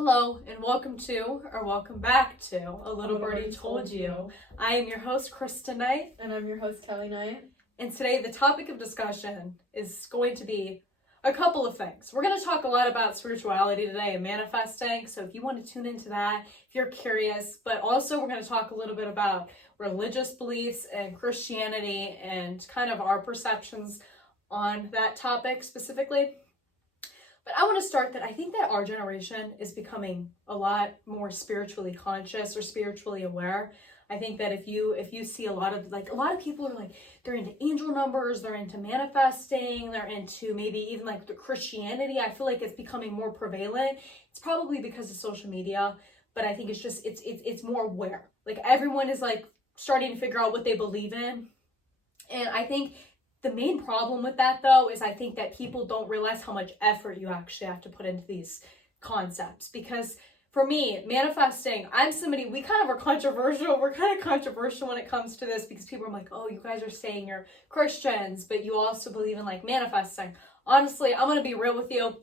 Hello and welcome back to A Little Birdie Told You. I am your host, Krista Knight. And I'm your host, Kelly Knight. And today the topic of discussion is going to be a couple of things. We're going to talk a lot about spirituality today and manifesting. So if you want to tune into that, if you're curious, but also we're going to talk a little bit about religious beliefs and Christianity and kind of our perceptions on that topic specifically. But I want to start that I think that our generation is becoming a lot more spiritually conscious or spiritually aware. I think that if you see a lot of people are like, they're into angel numbers, they're into manifesting, they're into maybe even like the Christianity. I feel like it's becoming more prevalent. It's probably because of social media, but I think it's just, it's more aware. Like everyone is like starting to figure out what they believe in. And I think the main problem with that, though, is I think that people don't realize how much effort you actually have to put into these concepts. Because for me, manifesting, I'm somebody, we kind of are controversial. We're kind of controversial when it comes to this because people are like, oh, you guys are saying you're Christians, but you also believe in like manifesting. Honestly, I'm going to be real with you.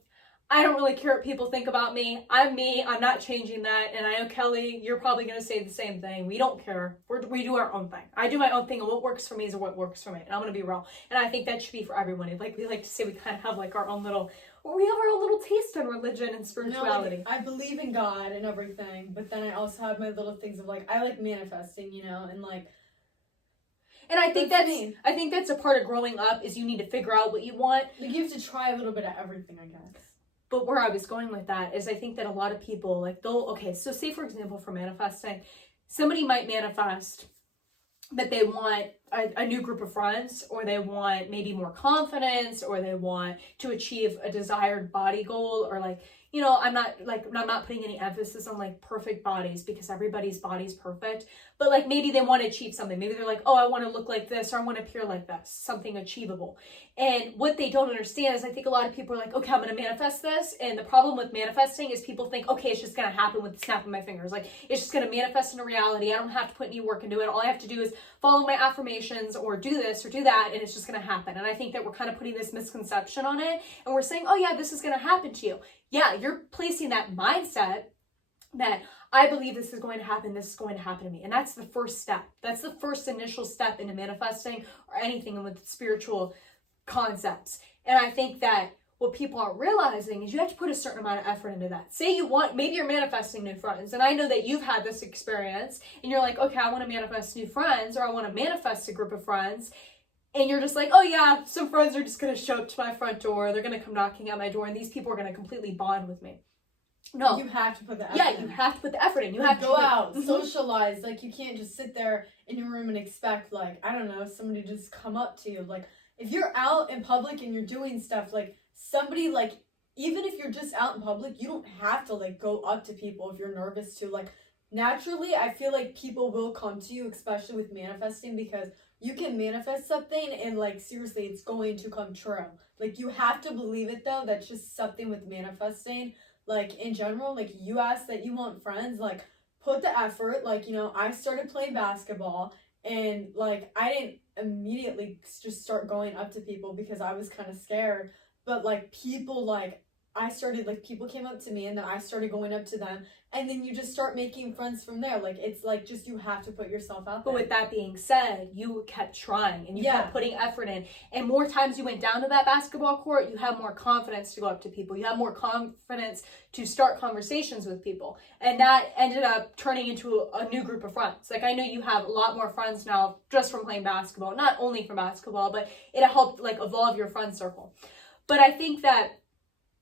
I don't really care what people think about me. I'm not changing that. And I know, Kelly, you're probably going to say the same thing. We don't care. We do our own thing. I do my own thing, and what works for me is what works for me. And I'm going to be real. And I think that should be for everyone. Like we like to say we kind of have like our own little, we have our own little taste on religion and spirituality. I believe in God and everything, but then I also have my little things of like, I like manifesting, and like, and I think that's a part of growing up is you need to figure out what you want. Like you have to try a little bit of everything, I guess. But where I was going with that is I think that a lot of people, like so say for example for manifesting, somebody might manifest that they want a new group of friends, or they want maybe more confidence, or they want to achieve a desired body goal, or like, I'm not putting any emphasis on like perfect bodies because everybody's body's perfect, but like maybe they want to achieve something. Maybe they're like, oh, I want to look like this, or I want to appear like this, something achievable. And what they don't understand is I think a lot of people are like, okay, I'm going to manifest this. And the problem with manifesting is people think, okay, it's just going to happen with the snap of my fingers. Like it's just going to manifest into reality. I don't have to put any work into it. All I have to do is follow my affirmations or do this or do that, and it's just going to happen. And I think that we're kind of putting this misconception on it, and we're saying, oh yeah, this is going to happen to you. Yeah, you're placing that mindset that I believe this is going to happen to me. And that's the first step. That's the first initial step into manifesting or anything with spiritual concepts. And I think that what people aren't realizing is you have to put a certain amount of effort into that. Say maybe you're manifesting new friends. And I know that you've had this experience and you're like, okay, I want to manifest new friends, or I want to manifest a group of friends. And you're just like, oh yeah, some friends are just going to show up to my front door. They're going to come knocking at my door, and these people are going to completely bond with me. No. You have to put the effort in. Yeah, you have to put the effort in. You have to go out, socialize. Like, you can't just sit there in your room and expect, like, I don't know, somebody to just come up to you. Like, if you're out in public and you're doing stuff, like, somebody, like, even if you're just out in public, you don't have to, like, go up to people if you're nervous to. Like, naturally, I feel like people will come to you, especially with manifesting, because you can manifest something and like seriously it's going to come true. Like you have to believe it though. That's just something with manifesting. Like in general, like you asked that you want friends, like put the effort. Like, I started playing basketball and like I didn't immediately just start going up to people because I was kind of scared. But like people people came up to me and then I started going up to them, and then you just start making friends from there. Like it's like just you have to put yourself out there. But with that being said, you kept trying and you kept putting effort in, and more times you went down to that basketball court, you have more confidence to go up to people. You have more confidence to start conversations with people, and that ended up turning into a new group of friends. Like I know you have a lot more friends now just from playing basketball, not only from basketball, but it helped like evolve your friend circle. But I think that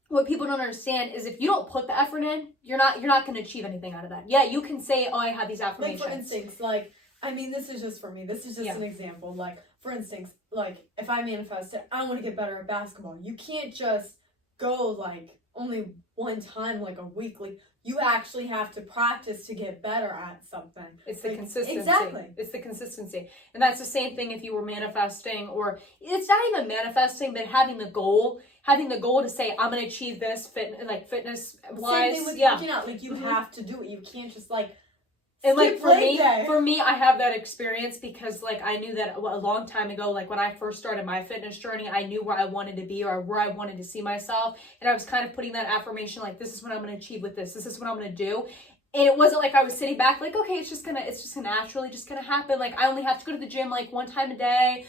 what people don't understand is if you don't put the effort in, you're not going to achieve anything out of that. Yeah, you can say, oh, I have these affirmations. Like for instance, like, I mean, this is just for me. This is just an example. Like, for instance, like, if I manifested, I want to get better at basketball. You can't just go, like, only one time, like, a week. Like, you actually have to practice to get better at something. It's the consistency. Exactly. It's the consistency. And that's the same thing if you were manifesting, or it's not even manifesting, but having the goal to say, I'm going to achieve this fitness wise. Same thing with working out. Like, you have to do it. You can't just, like, And like Skip leg day. for me, I have that experience because like I knew that a long time ago, like when I first started my fitness journey, I knew where I wanted to be or where I wanted to see myself. And I was kind of putting that affirmation, like, this is what I'm going to achieve with this. This is what I'm going to do. And it wasn't like I was sitting back like, okay, it's just gonna naturally just gonna happen. Like I only have to go to the gym like one time a day,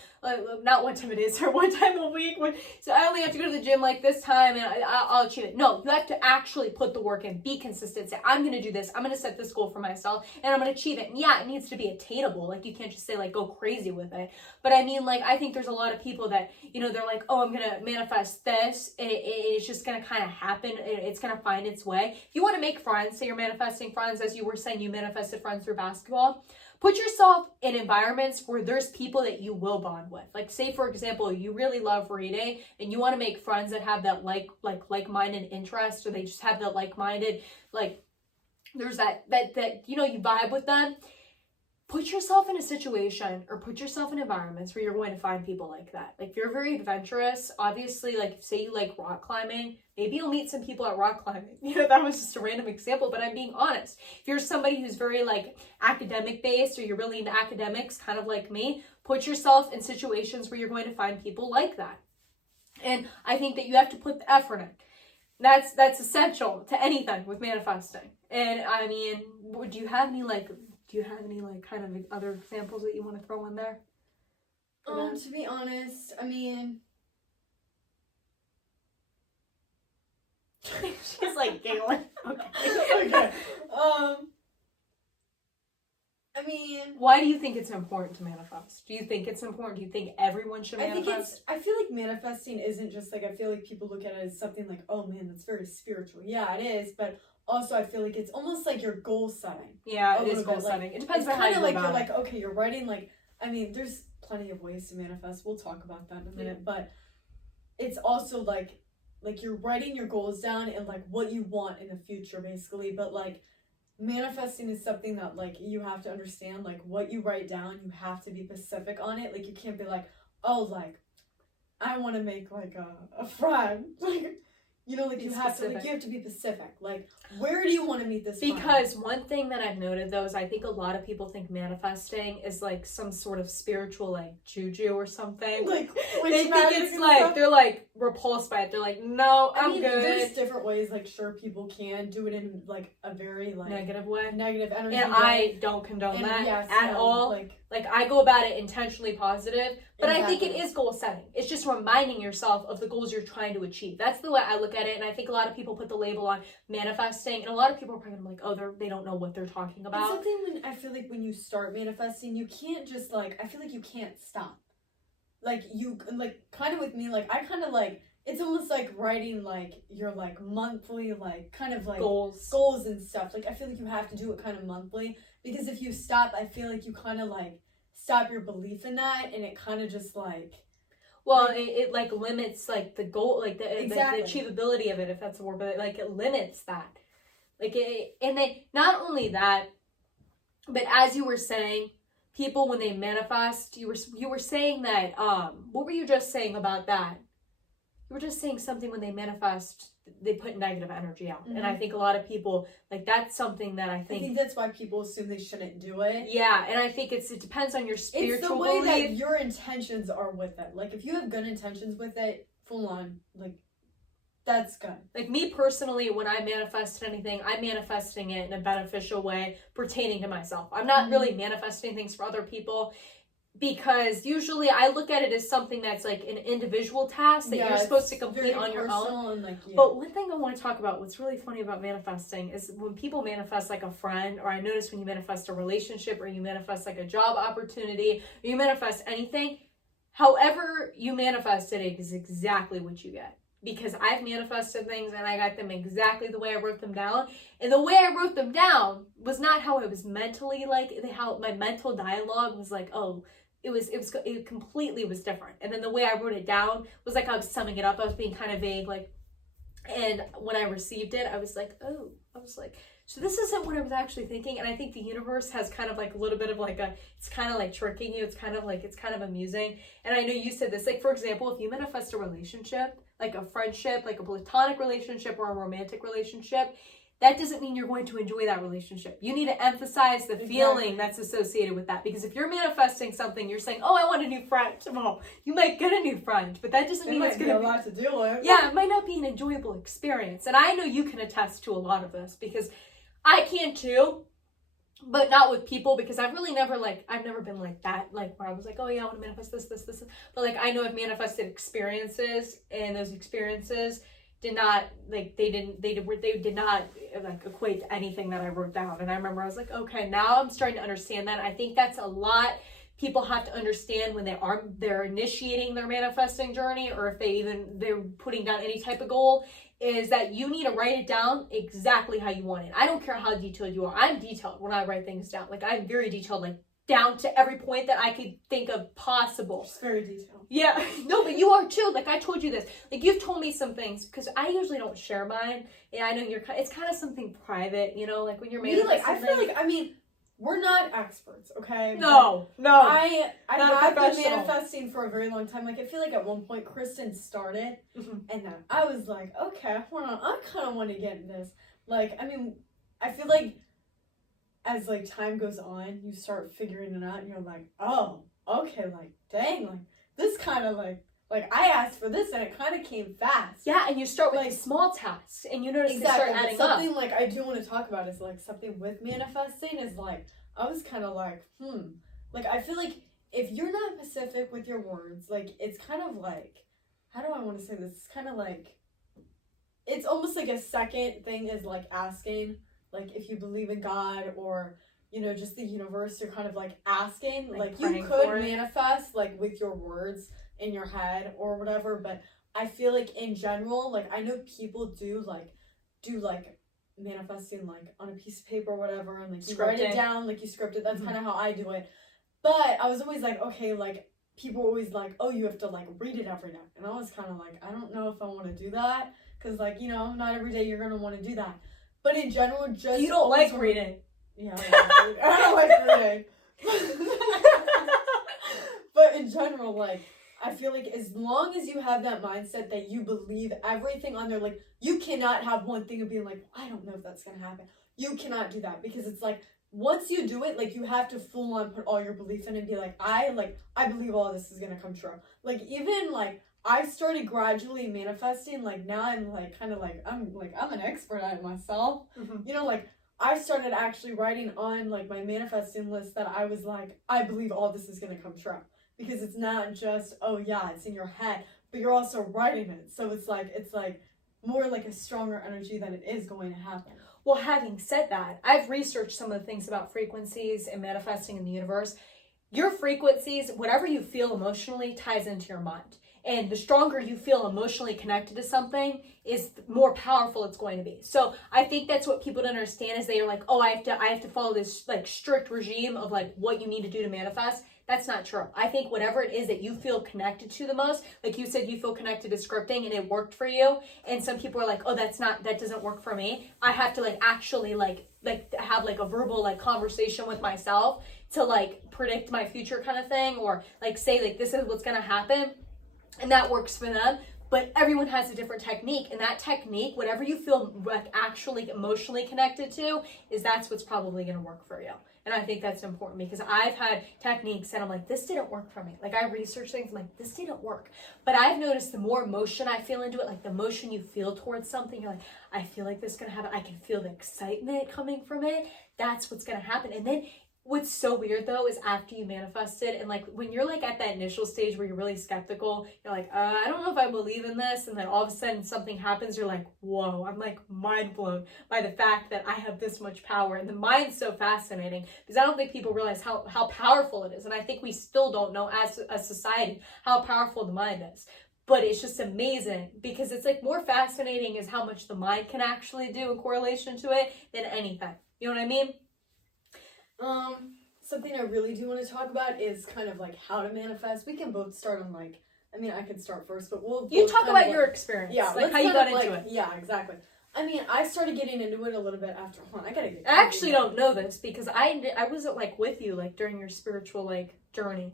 not one time a day, sorry, one time a week. So I only have to go to the gym like this time and I'll achieve it. No, you have to actually put the work in, be consistent, say, I'm gonna do this, I'm gonna set this goal for myself and I'm gonna achieve it. And yeah, it needs to be attainable. Like you can't just say like, go crazy with it. But I mean, like, I think there's a lot of people that, you know, they're like, oh, I'm gonna manifest this. It's just gonna kind of happen. It's gonna find its way. If you wanna make friends, say you're manifesting friends, as you were saying, you manifested friends through basketball. Put yourself in environments where there's people that you will bond with. Like say, for example, you really love reading and you want to make friends that have that like-minded interest, or they just have that like-minded, like there's that you know, you vibe with them. Put yourself in a situation or put yourself in environments where you're going to find people like that. Like if you're very adventurous, obviously, like say you like rock climbing, maybe you'll meet some people at rock climbing. You know, that was just a random example, but I'm being honest. If you're somebody who's very like academic based or you're really into academics, kind of like me, put yourself in situations where you're going to find people like that. And I think that you have to put the effort in. That's essential to anything with manifesting. And I mean, do you have any kind of other examples that you want to throw in there? To be honest, I mean, she's like giggling. Okay. I mean, why do you think it's important to manifest? Do you think it's important? Do you think everyone should manifest? I feel like manifesting isn't just like, I feel like people look at it as something like, oh man, that's very spiritual. Yeah, it is, but also I feel like it's almost like your goal setting. Yeah, it is goal setting. It depends on how you go about it. It's kind of like you're like, okay, you're writing like, I mean, there's plenty of ways to manifest. We'll talk about that in a minute, but it's also like you're writing your goals down and like what you want in the future, basically. But like manifesting is something that like you have to understand, like what you write down, you have to be specific on it. Like you can't be like, oh, like I want to make like a friend, like, you know, like you have to be specific. Like, where do you want to meet this friend? Because one thing that I've noted though is I think a lot of people think manifesting is like some sort of spiritual like juju or something. Like they think it's like stuff. They're like repulsed by it. They're like, no, I'm good. There's different ways. Like, sure, people can do it in like a very like negative way, negative energy. And way. I don't condone that at all. Like I go about it intentionally positive, but I think it is goal setting. It's just reminding yourself of the goals you're trying to achieve. That's the way I look at it, and I think a lot of people put the label on manifesting, and a lot of people are probably like, oh, they don't know what they're talking about. It's something when I feel like when you start manifesting, you can't just like, I feel like you can't stop. Like you like kind of with me, like I kind of like, it's almost like writing like your like monthly like kind of like goals and stuff. Like I feel like you have to do it kind of monthly, because if you stop, I feel like you kind of like stop your belief in that, and it kind of just like, well, it like limits like the goal, like the achievability of it, if that's the word, but like it limits that. Like and then not only that, but as you were saying, people when they manifest, you were saying that what were you just saying about that? You were just saying something when they manifest, they put negative energy out. Mm-hmm. And I think a lot of people, like, that's something that I think that's why people assume they shouldn't do it. Yeah, and I think it depends on your spiritual It's the way belief. That your intentions are with it. Like, if you have good intentions with it, full on, like, that's good. Like, me personally, when I manifest anything, I'm manifesting it in a beneficial way pertaining to myself. I'm not really manifesting things for other people, because usually I look at it as something that's like an individual task that you're supposed to complete on your own. And But one thing I want to talk about, what's really funny about manifesting, is when people manifest like a friend, or I notice when you manifest a relationship, or you manifest like a job opportunity, or you manifest anything, however you manifest it is exactly what you get. Because I've manifested things and I got them exactly the way I wrote them down. And the way I wrote them down was not how I was mentally, like, how my mental dialogue was like, oh, it completely was different. And then the way I wrote it down was like I was summing it up. I was being kind of vague, like, and when I received it, I was like, so this isn't what I was actually thinking. And I think the universe has kind of like a little bit of like it's kind of like tricking you. It's kind of amusing. And I know you said this, like, for example, if you manifest a relationship, like a friendship, like a platonic relationship or a romantic relationship, that doesn't mean you're going to enjoy that relationship. You need to emphasize the feeling that's associated with that. Because if you're manifesting something, you're saying, oh, I want a new friend. Well, you might get a new friend, but that doesn't mean it's going to be a lot to deal with. Yeah, it might not be an enjoyable experience. And I know you can attest to a lot of this because I can too. But not with people, because I've really never I've never been like that, like where I was like, oh yeah, I want to manifest this. But like I know I've manifested experiences, and those experiences did not they did not like equate to anything that I wrote down. And I remember I was like, okay, now I'm starting to understand that. I think that's a lot people have to understand when they're initiating their manifesting journey, or if they're putting down any type of goal, is that you need to write it down exactly how you want it. I don't care how detailed you are. I'm detailed when I write things down. Like I'm very detailed, like down to every point that I could think of possible. Just very detailed. Yeah. No, but you are too. Like I told you this. Like you've told me some things, because I usually don't share mine. Yeah, I know it's kind of something private, you know, like when you're manifesting. I feel like, I mean, we're not experts, okay? No. I have been manifesting for a very long time. Like, I feel like at one point Kristen started, and then I was like, okay, hold on, I kind of want to get in this. Like, I mean, I feel like as like time goes on, you start figuring it out, and you're like, oh, okay, like, dang, like this kind of like I asked for this, and it kind of came fast. Yeah, and you start with like small tasks, and you notice they start adding up. Something like I do want to talk about is like something with manifesting is like, I was kind of like, like I feel like if you're not specific with your words, like it's kind of like, how do I want to say this? It's kind of like, it's almost like a second thing is like asking, like if you believe in God or, you know, just the universe, you're kind of like asking, like you could manifest like with your words in your head or whatever, but I feel like in general, like I know people do manifesting like on a piece of paper or whatever, and like you write it down, like you script it. That's kind of how I do it. But I was always like, okay, like people were always like, oh, you have to like read it every night, and I was kind of like, I don't know if I want to do that, because like, you know, not every day you're gonna want to do that. But in general, just you don't like reading. Yeah, I don't like reading. But in general, like I feel like as long as you have that mindset that you believe everything on there, like you cannot have one thing of being like, I don't know if that's gonna happen. You cannot do that, because it's like once you do it, like you have to full on put all your belief in and be like, I believe all this is gonna come true. Like even like I started gradually manifesting, like now I'm like kind of like I'm an expert at it myself. You know, like I started actually writing on like my manifesting list that I was like, I believe all this is gonna come true. Because it's not just, oh yeah, it's in your head, but you're also writing it. So it's like more like a stronger energy that it is going to happen. Well, having said that, I've researched some of the things about frequencies and manifesting in the universe. Your frequencies, whatever you feel emotionally, ties into your mind. And the stronger you feel emotionally connected to something is the more powerful it's going to be. So I think that's what people don't understand, is they are like, oh, I have to follow this like strict regime of like what you need to do to manifest. That's not true. I think whatever it is that you feel connected to the most, like you said, you feel connected to scripting and it worked for you. And some people are like, oh, that doesn't work for me. I have to like actually like have like a verbal like conversation with myself to like predict my future kind of thing, or like say like this is what's going to happen. And that works for them. But everyone has a different technique, and that technique, whatever you feel like actually emotionally connected to, that's what's probably going to work for you. And I think that's important, because I've had techniques and I'm like, this didn't work for me. Like I research things, I'm like, this didn't work. But I've noticed the more emotion I feel into it, like the emotion you feel towards something, you're like, I feel like this is going to happen. I can feel the excitement coming from it. That's what's going to happen. And then what's so weird though is after you manifested, and like when you're like at that initial stage where you're really skeptical, you're like, I don't know if I believe in this, and then all of a sudden something happens, you're like, whoa, I'm like mind blown by the fact that I have this much power. And the mind's so fascinating, because I don't think people realize how powerful it is. And I think we still don't know as a society how powerful the mind is. But it's just amazing, because it's like more fascinating is how much the mind can actually do in correlation to it than anything. You know what I mean? Something I really do want to talk about is kind of like how to manifest. We can both start on like, I mean, I can start first, but you talk about your experience. Yeah, like how you got into it. Yeah, exactly. I mean, I started getting into it a little bit after. Hold on, I actually don't know this, because I wasn't like with you like during your spiritual like journey.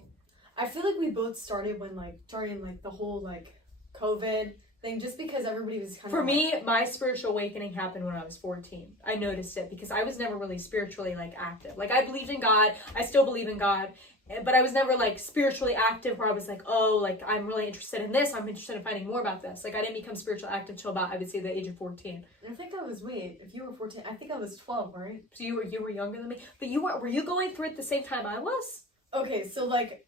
I feel like we both started when like during like the whole like COVID thing just because everybody was kind of For me, my spiritual awakening happened when I was 14. I noticed it because I was never really spiritually like active. Like I believed in God. I still believe in God. But I was never like spiritually active where I was like, oh, like I'm really interested in this. I'm interested in finding more about this. Like I didn't become spiritually active till about, I would say, the age of 14. I think I was, if you were 14, I think I was 12, right? So you were younger than me. But were you going through it the same time I was? Okay, so like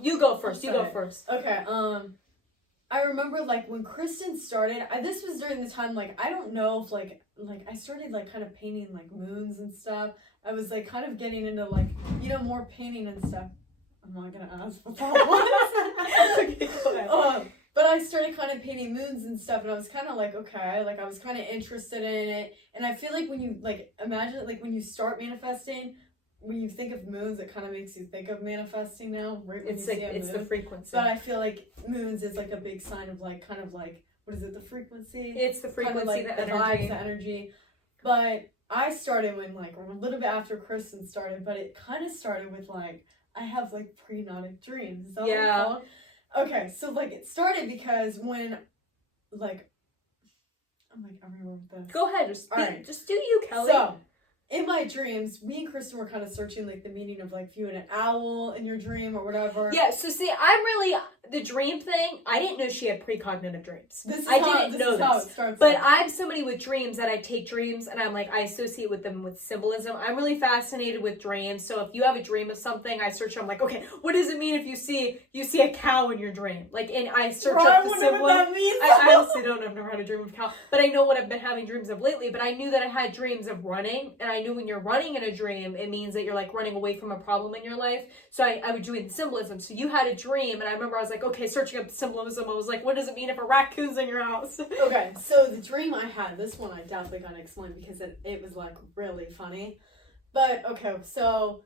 you go first. Okay, I remember like when Kristen started, this was during the time like I don't know if like I started like kind of painting like moons and stuff. I was like kind of getting into like, you know, more painting and stuff. I'm not gonna ask what that was. Okay, go ahead. But I started kind of painting moons and stuff, and I was kind of like, okay, like I was kind of interested in it. And I feel like when you like imagine like when you start manifesting, when you think of moons, it kind of makes you think of manifesting now. Right? It's like it's the frequency. But I feel like moons is like a big sign of like kind of like what is it? The frequency. It's the frequency, kind of like the energy. Vibes, the energy. But I started when like a little bit after Kristen started, but it kind of started with like I have like pre-hypnotic dreams. Is that what it's called? Okay, so like it started because when like I'm like I remember this. Go ahead, just do you, Kelly. So in my dreams, me and Kristen were kind of searching like the meaning of like viewing an owl in your dream or whatever. Yeah, so see, I'm really the dream thing. I didn't know she had precognitive dreams. This is I how, didn't know how this. it starts. But I'm somebody with dreams that I take dreams and I'm like I associate with them with symbolism. I'm really fascinated with dreams. So if you have a dream of something, I search. I'm like, okay, what does it mean if you see a cow in your dream? Like, and I search up the symbolism. That means. I honestly don't know. I've never had a dream of a cow, but I know what I've been having dreams of lately. But I knew that I had dreams of running, and I knew when you're running in a dream, it means that you're like running away from a problem in your life. So I would do it in symbolism. So you had a dream, and I remember I was like, okay, searching up the symbolism. I was like, what does it mean if a raccoon's in your house? Okay, so the dream I had, this one I definitely gotta explain because it was like really funny. But okay, so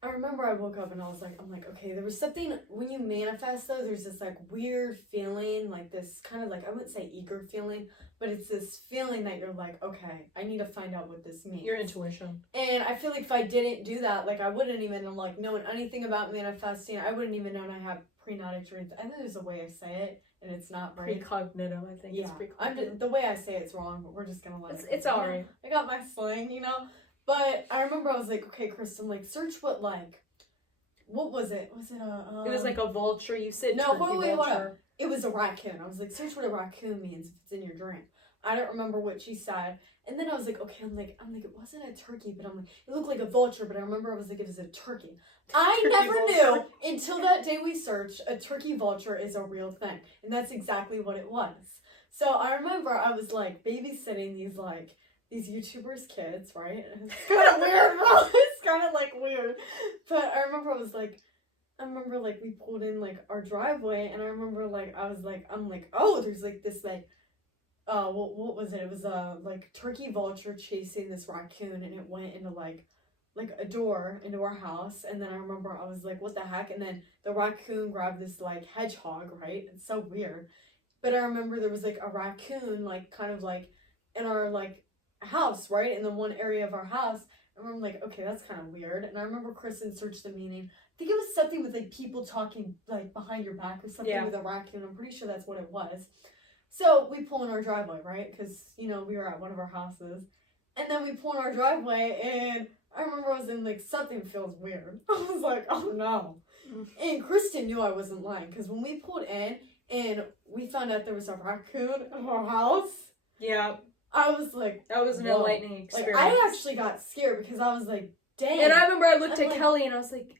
I remember I woke up and I'm like, okay, there was something, when you manifest though, there's this like weird feeling, like this kind of like, I wouldn't say eager feeling, but it's this feeling that you're like, okay, I need to find out what this means. Your intuition. And I feel like if I didn't do that, like I wouldn't even like known anything about manifesting. I wouldn't even known I have pre-hypnotic dreams. I think there's a way I say it, and it's not right. Precognitive, I think. Yeah, it's the way I say it's wrong, but we're just gonna let it's alright. I got my slang, you know. But I remember I was like, okay, Kristen, like search what was it? Was it a? It was like a vulture. You said no. Wait, hold on. It was a raccoon. I was like, search what a raccoon means if it's in your dream. I don't remember what she said. And then I was like, okay, I'm like, it wasn't a turkey, but I'm like, it looked like a vulture, but I remember I was like, it was a turkey. I never knew until that day we searched, a turkey vulture is a real thing. And that's exactly what it was. So I remember I was like babysitting these YouTubers' kids, right? It's kind of weird, bro. It's kind of like weird. But I remember we pulled in like our driveway, and I remember like, I'm like, oh, there's like this like, what was it? It was a like turkey vulture chasing this raccoon, and it went into like a door into our house. And then I remember I was like, what the heck? And then the raccoon grabbed this like hedgehog, right? It's so weird. But I remember there was like a raccoon like kind of like in our like house, right? In the one area of our house. And I'm like, okay, that's kind of weird. And I remember Kristen searched the meaning. I think it was something with like people talking like behind your back or something with a raccoon. I'm pretty sure that's what it was. So we pull in our driveway, right? Because, you know, we were at one of our houses. And then we pull in our driveway, and I remember I was in, like, something feels weird. I was like, oh, no. And Kristen knew I wasn't lying, because when we pulled in, and we found out there was a raccoon in our house. Yeah. I was like, that was an enlightening experience. Like, I actually got scared, because I was like, dang. And I remember I looked at Kelly, and I was like,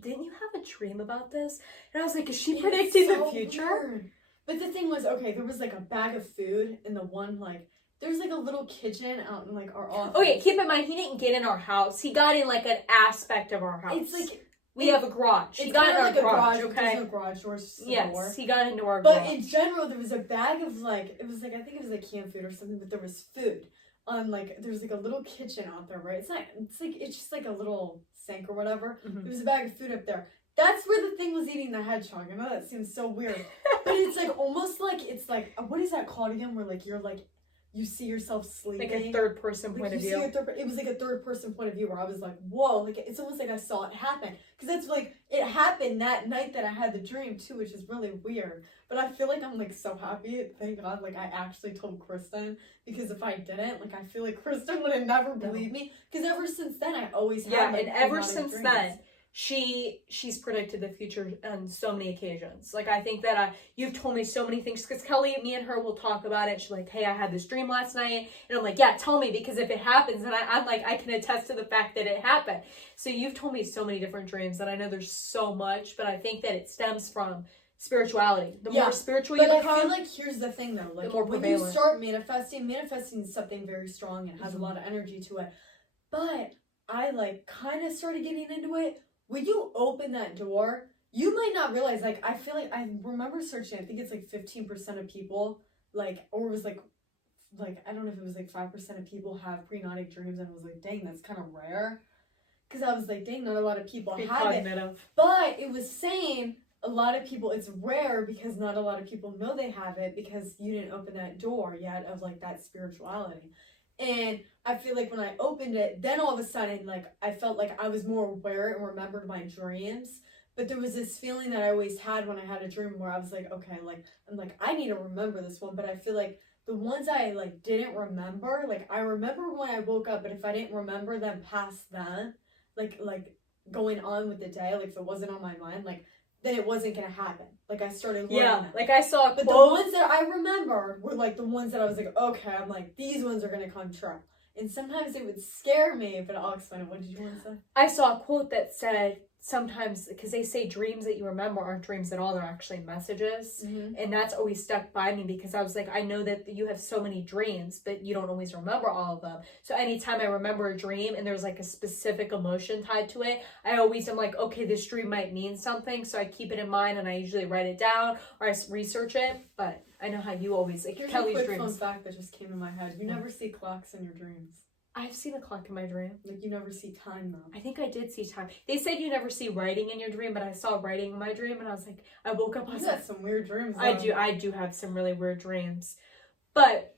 didn't you have a dream about this? And I was like, is she predicting the future? Weird. But the thing was, okay, there was like a bag of food in the one, like, there's like a little kitchen out in like our office. Okay, keep in mind, he didn't get in our house. He got in like an aspect of our house. It's like, we have a garage. He got in our garage, okay? There's no garage door. Yes, he got into our garage. But in general, there was a bag of like, it was like, I think it was like canned food or something, but there was food. Like, there's like a little kitchen out there, right? It's just like a little sink or whatever. Mm-hmm. There was a bag of food up there. That's where the thing was eating the hedgehog. I know that seems so weird. But it's like almost like, it's like, what is that called again? Where like you're like, you see yourself sleeping. Like a third person point of view. It was like a third person point of view where I was like, whoa, like it's almost like I saw it happen. Because that's like, it happened that night that I had the dream too, which is really weird. But I feel like I'm like so happy, thank God, like I actually told Kristen. Because if I didn't, like I feel like Kristen would have never believed me. Because ever since then, I always had like, and ever since dreams. then, she's predicted the future on so many occasions. Like, I think that you've told me so many things, because Kelly, me and her will talk about it. She's like, hey, I had this dream last night, and I'm like, yeah, tell me, because if it happens, and I'm like, I can attest to the fact that it happened. So you've told me so many different dreams that I know there's so much, but I think that it stems from spirituality. The more spiritual you become, I feel like here's the thing though, like when you start manifesting is something very strong and has a lot of energy to it. But I like kind of started getting into it. When you open that door, you might not realize, like, I feel like I remember searching, I think it's like 15% of people, like, or it was like, I don't know if it was like 5% of people have prenautic dreams, and I was like, dang, that's kind of rare. Because I was like, dang, not a lot of people have it. But it was saying a lot of people, it's rare because not a lot of people know they have it because you didn't open that door yet of like that spirituality. And I feel like when I opened it, then all of a sudden, like, I felt like I was more aware and remembered my dreams. But there was this feeling that I always had when I had a dream where I was like, okay, like, I'm like, I need to remember this one. But I feel like the ones I, like, didn't remember, like, I remember when I woke up, but if I didn't remember them past then, like, going on with the day, like, if it wasn't on my mind, like, then it wasn't gonna happen. Like, I started learning that. Like I saw a quote. But the ones that I remember were like the ones that I was like, okay, I'm like, these ones are gonna come true. And sometimes it would scare me, but I'll explain it. What did you want to say? I saw a quote that said, sometimes, because they say dreams that you remember aren't dreams at all, they're actually messages. Mm-hmm. And that's always stuck by me, because I was like, I know that you have so many dreams, but you don't always remember all of them. So anytime I remember a dream and there's like a specific emotion tied to it, I always am like, okay, this dream might mean something. So I keep it in mind, and I usually write it down or I research it. But I know how you always, like, here's Kelly's a quick dreams. fun fact that just came in my head. You never see clocks in your dreams. I've seen a clock in my dream. Like, you never see time, though. I think I did see time. They said you never see writing in your dream, but I saw writing in my dream, and I was like, I woke up. You got some weird dreams, though. I do have some really weird dreams. But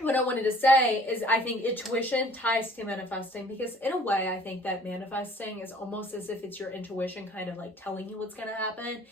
what I wanted to say is, I think intuition ties to manifesting, because in a way, I think that manifesting is almost as if it's your intuition kind of like telling you what's going to happen.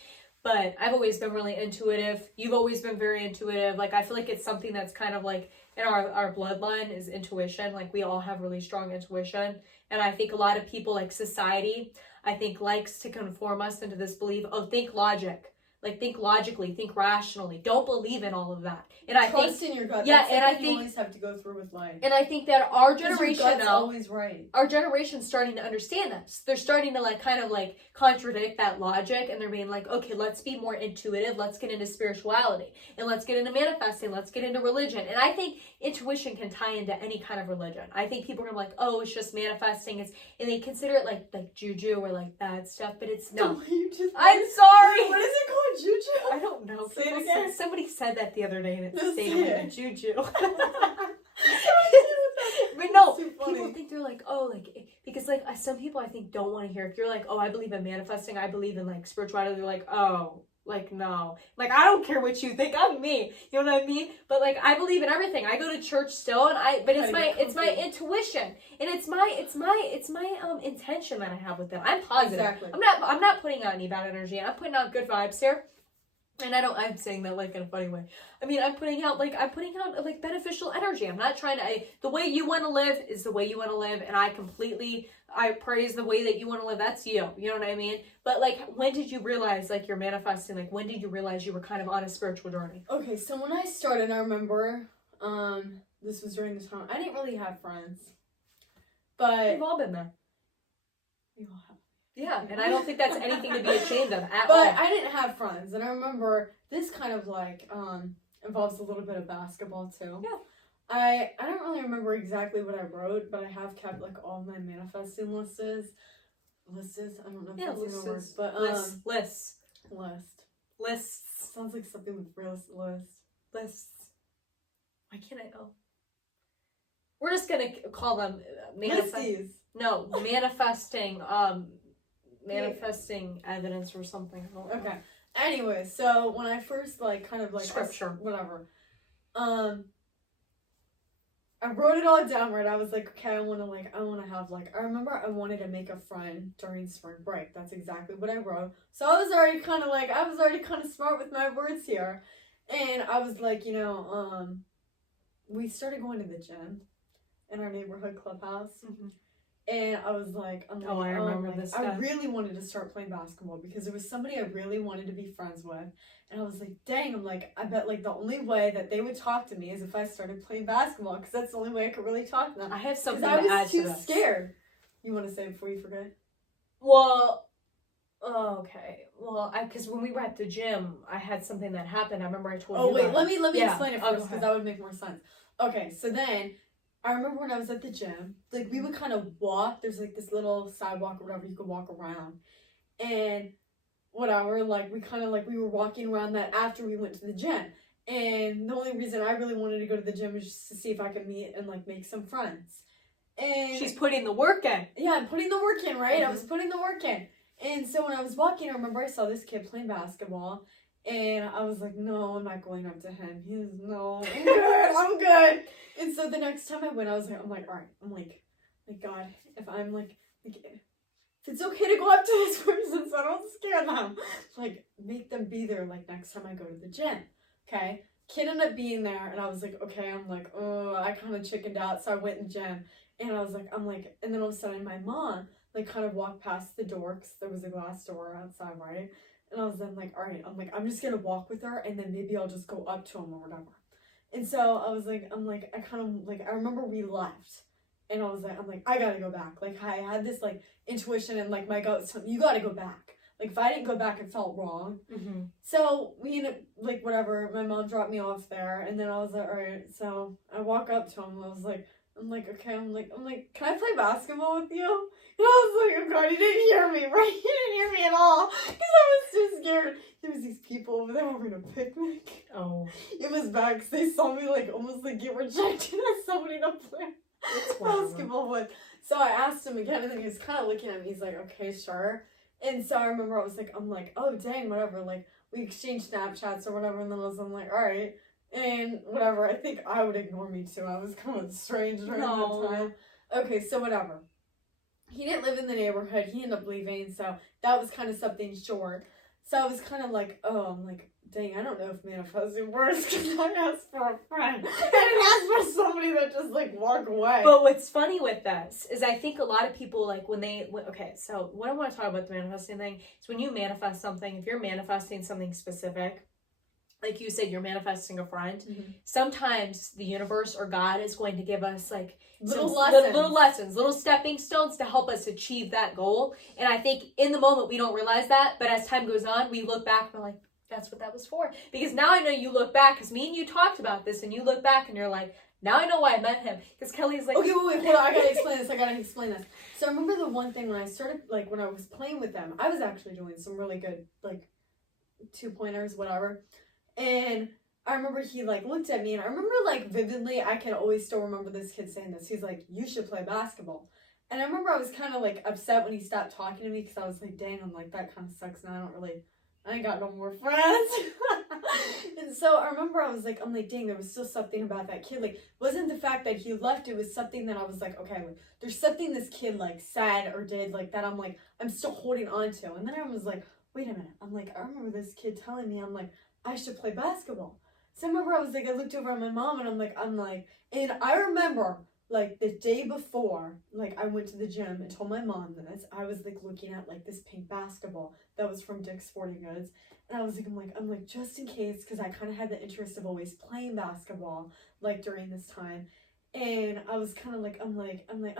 But I've always been really intuitive. You've always been very intuitive. Like, I feel like it's something that's kind of like in our bloodline is intuition. Like, we all have really strong intuition. And I think a lot of people, like society, I think likes to conform us into this belief, oh, think logic. Like, think logically, think rationally. Don't believe in all of that. And I think, trust in your gut. Yeah, that's and I think you always have to go through with life. And I think that our generation your gut's now, always right. Our generation's starting to understand this. They're starting to like kind of like contradict that logic, and they're being like, okay, let's be more intuitive. Let's get into spirituality, and let's get into manifesting. Let's get into religion. And I think intuition can tie into any kind of religion. I think people are gonna be like, oh, it's just manifesting. And they consider it like juju or like bad stuff, but it's no. I'm sorry. What is it called? Juju? I don't know. Say it again. Somebody said that the other day, and it stayed with juju. But no, people think they're like, oh, like, because like some people I think don't want to hear, if you're like, oh, I believe in manifesting, I believe in like spirituality, they're like, oh, like, no, like, I don't care what you think, I'm me, you know what I mean? But like, I believe in everything. I go to church still, but it's my intuition, and it's my intention that I have with them. I'm positive. Exactly. I'm not putting out any bad energy. I'm putting out good vibes here. And I'm saying that like in a funny way. I mean, I'm putting out like beneficial energy. I'm not trying to, the way you want to live is the way you want to live. And I praise the way that you want to live. That's you. You know what I mean? But like, when did you realize like you're manifesting? Like, when did you realize you were kind of on a spiritual journey? Okay. So when I started, I remember, this was during the time, I didn't really have friends, but we've all been there. We all have. Yeah, and I don't think that's anything to be ashamed of at all. But I didn't have friends, and I remember this kind of like involves a little bit of basketball too. Yeah. I don't really remember exactly what I wrote, but I have kept like all my manifesting lists. I don't know if that's even a word, but lists. Sounds like something with lists. Why can't I know? We're just gonna call them listies. No, manifesting. Manifesting evidence or something. Okay. Anyway, so when I first like kind of like scripture, whatever, I wrote it all down, right? I was like, okay, I want to have, like, I remember I wanted to make a friend during spring break. That's exactly what I wrote. So I was already kind of smart with my words here. And I was like, we started going to the gym in our neighborhood clubhouse. Mm-hmm. And I was like, I remember this stuff. I really wanted to start playing basketball because it was somebody I really wanted to be friends with. And I was like, dang, I bet, like, the only way that they would talk to me is if I started playing basketball because that's the only way I could really talk to them. I have something to add to this. I was too scared. You want to say it before you forget? Well, okay. Well, because when we were at the gym, I had something that happened. I remember I told you. Oh, wait, about let me explain it first because that would make more sense. Okay, so then I remember when I was at the gym, like, we would kind of walk. There's, like, this little sidewalk or whatever you could walk around. And whatever, like, we were walking around that after we went to the gym. And the only reason I really wanted to go to the gym is just to see if I could meet and, like, make some friends. And she's putting the work in. Yeah, I'm putting the work in, right? Mm-hmm. I was putting the work in. And so when I was walking, I remember I saw this kid playing basketball. And I was like, no, I'm not going up to him. He was, no, I'm good, I'm good. And so the next time I went, I'm like, all right. I'm like, God, if I'm like, if it's okay to go up to this person so I don't scare them, like, make them be there, like, next time I go to the gym, okay? Kid ended up being there, and I was like, okay, I'm like, oh, I kind of chickened out, so I went in the gym, and I was like, and then all of a sudden my mom, like, kind of walked past the door, because there was a glass door outside, right? And I was then like, all right, I'm just going to walk with her, and then maybe I'll just go up to him or whatever. And so I was like, I remember we left. And I was like, I gotta go back. Like, I had this, like, intuition and, like, my gut was telling me, you gotta go back. Like, if I didn't go back, it felt wrong. Mm-hmm. So we ended up, like, whatever, my mom dropped me off there. And then I was like, all right. So I walk up to him and I was like, okay, can I play basketball with you? And I was like, oh God, he didn't hear me, right? He didn't hear me at all. Because I was too scared. There was these people over there having a picnic. Oh. It was bad because they saw me, like, almost, like, get rejected as somebody to play basketball with. So I asked him again, and then he was kind of looking at me. He's like, okay, sure. And so I remember I'm like, oh, dang, whatever. Like, we exchanged Snapchats or whatever, and then I'm like, all right. And whatever, I think I would ignore me too. I was kind of strange during that time. Okay, so whatever. He didn't live in the neighborhood. He ended up leaving, so that was kind of something short. So I was kind of like, dang, I don't know if manifesting works because I asked for a friend. I asked for somebody that just, like, walk away. But what's funny with this is I think a lot of people, like, okay, so what I want to talk about the manifesting thing is when you manifest something, if you're manifesting something specific, like you said, you're manifesting a friend, mm-hmm. Sometimes the universe or God is going to give us, like, little lessons, little stepping stones to help us achieve that goal. And I think in the moment we don't realize that, but as time goes on, we look back and we're like, that's what that was for. Because now I know you look back, because me and you talked about this, and you look back and you're like, now I know why I met him. Because Kelly's like, okay, wait, hold on, I gotta explain this. So I remember the one thing when I started, like, when I was playing with them, I was actually doing some really good, like, 2-pointers, whatever. And I remember he, like, looked at me, and I remember, like, vividly, I can always still remember this kid saying this. He's like, you should play basketball. And I remember I was kind of, like, upset when he stopped talking to me, because I was like, dang, I'm like, that kind of sucks now. I ain't got no more friends. And so I remember I'm like, dang, there was still something about that kid. Like, it wasn't the fact that he left, it was something that I was like, okay, like, there's something this kid, like, said or did, like, that I'm still holding on to. And then I was like, wait a minute. I remember this kid telling me, I should play basketball. So I remember I looked over at my mom, and and I remember, like, the day before, like, I went to the gym and told my mom this. I was, like, looking at, like, this pink basketball that was from Dick's Sporting Goods. And I was like, just in case, because I kind of had the interest of always playing basketball, like, during this time. And I was kind of like, I'm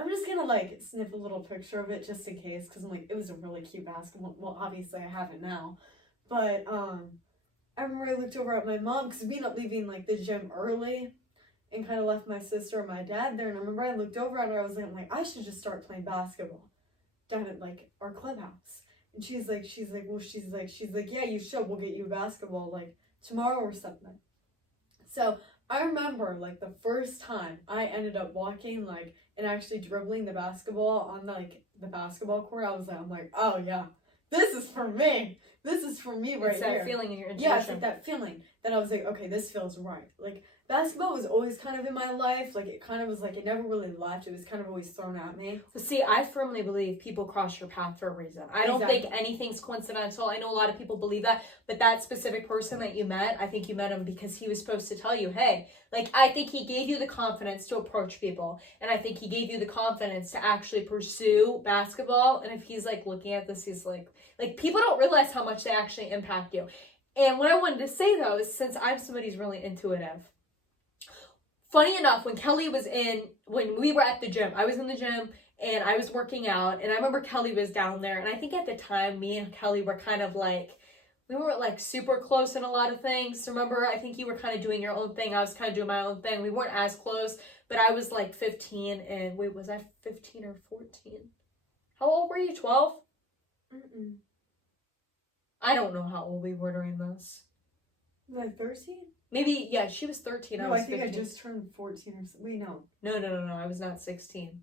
just going to, like, sniff a little picture of it just in case, because it was a really cute basketball. Well, obviously I have it now. But, I remember I looked over at my mom, because we ended up leaving, like, the gym early, and kind of left my sister and my dad there. And I remember I looked over at her, I was like, I should just start playing basketball down at, like, our clubhouse. And she's like, yeah, you should. We'll get you a basketball, like, tomorrow or something. So I remember, like, the first time I ended up walking, like, and actually dribbling the basketball on, like, the basketball court, I'm like, oh, yeah, this is for me. This is for me right here. It's that feeling in your intuition. Yeah, it's like that feeling that I was like, okay, this feels right. Like, basketball was always kind of in my life. Like, it kind of was like, it never really left. It was kind of always thrown at me. But see, I firmly believe people cross your path for a reason. I don't think anything's coincidental. I know a lot of people believe that, but that specific person that you met, I think you met him because he was supposed to tell you, hey, like, I think he gave you the confidence to approach people. And I think he gave you the confidence to actually pursue basketball. And if he's like looking at this, he's like people don't realize how much they actually impact you. And what I wanted to say though is, since I'm somebody who's really intuitive, funny enough, when we were at the gym, I was in the gym and I was working out, and I remember Kelly was down there, and I think at the time, me and Kelly were kind of like, we weren't like super close in a lot of things. Remember, I think you were kind of doing your own thing. I was kind of doing my own thing. We weren't as close, but I was like 15, and wait, was I 15 or 14? How old were you, 12? I don't know how old we were during this. Was I 13? Maybe, yeah, she was 13. No, I was I think 15. I just turned 14 or something. Wait, no. No, I was not 16.